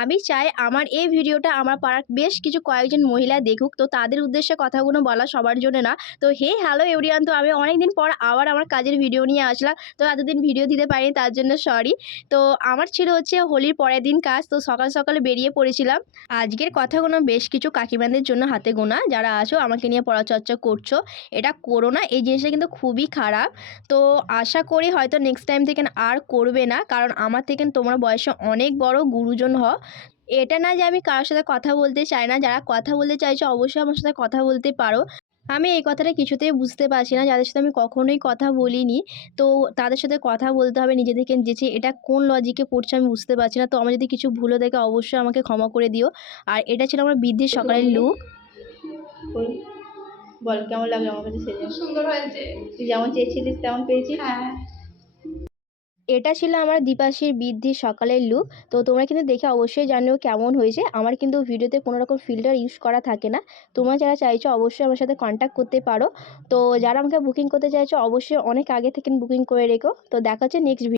আমি চাই আমার এই ভিডিওটা আমার পাড়ার বেশ কিছু কয়েকজন মহিলা দেখুক। তো তাদের উদ্দেশ্যে কথাগুলো বলা, সবার জন্য না। তো হ্যালো এভরিওয়ান, তো আমি অনেকদিন পর আবার আমার কাজের ভিডিও নিয়ে আসলাম। তো এতদিন ভিডিও দিতে পারিনি, তার জন্য সরি। তো আমার ছিল হচ্ছে হোলির পরের দিন কাজ। তো সকাল সকালে বেরিয়ে পড়েছিলাম। আজকের কথাগুলো বেশ কিছু কাকিমাদের জন্য হাতে গোনা, যারা আছো আমাকে নিয়ে পড়াচর্চা করছো। এটা করো না, এই জিনিসটা কিন্তু খুবই খারাপ। তো আশা করি হয়তো নেক্সট টাইম থেকে আর করবে না, কারণ আমার থেকে তোমরা বয়সে অনেক বড়, গুরুজন হও। এটা না যে আমি কারোর সাথে কথা বলতে চাই না, যারা কথা বলতে চাইছো অবশ্যই আমার সাথে কথা বলতে পারো। আমি এই কথাটা কিছুতেই বুঝতে পারছি না, যাদের সাথে আমি কখনোই কথা বলিনি, তো তাদের সাথে কথা বলতে হবে নিজেদেরকে যেচে, এটা কোন লজিকে পড়ছে আমি বুঝতে পারছি না। তো আমার যদি কিছু ভুল হয়ে থাকে অবশ্যই আমাকে ক্ষমা করে দিও। আর এটা ছিল আমার বৃদ্ধির সকালের লুক। বল কেমন লাগলো আমার কাছে সেজে? সুন্দর হয়েছে। তুই যেমন চেয়েছিলিস তেমন পেয়েছিস? হ্যাঁ। এটা ছিল আমার দ্বিপাশীর বৃদ্ধির সকালের লুক। তো তোমরা কিন্তু দেখে অবশ্যই জানিও কেমন হয়েছে। আমার কিন্তু ভিডিওতে কোনো রকম ফিল্টার ইউজ করা থাকে না। তোমরা যারা চাইছো অবশ্যই আমার সাথে কন্ট্যাক্ট করতে পারো। তো যারা আমাকে বুকিং করতে চাইছো অবশ্যই অনেক আগে থেকে বুকিং করে রেখো। তো দেখা হচ্ছে নেক্সট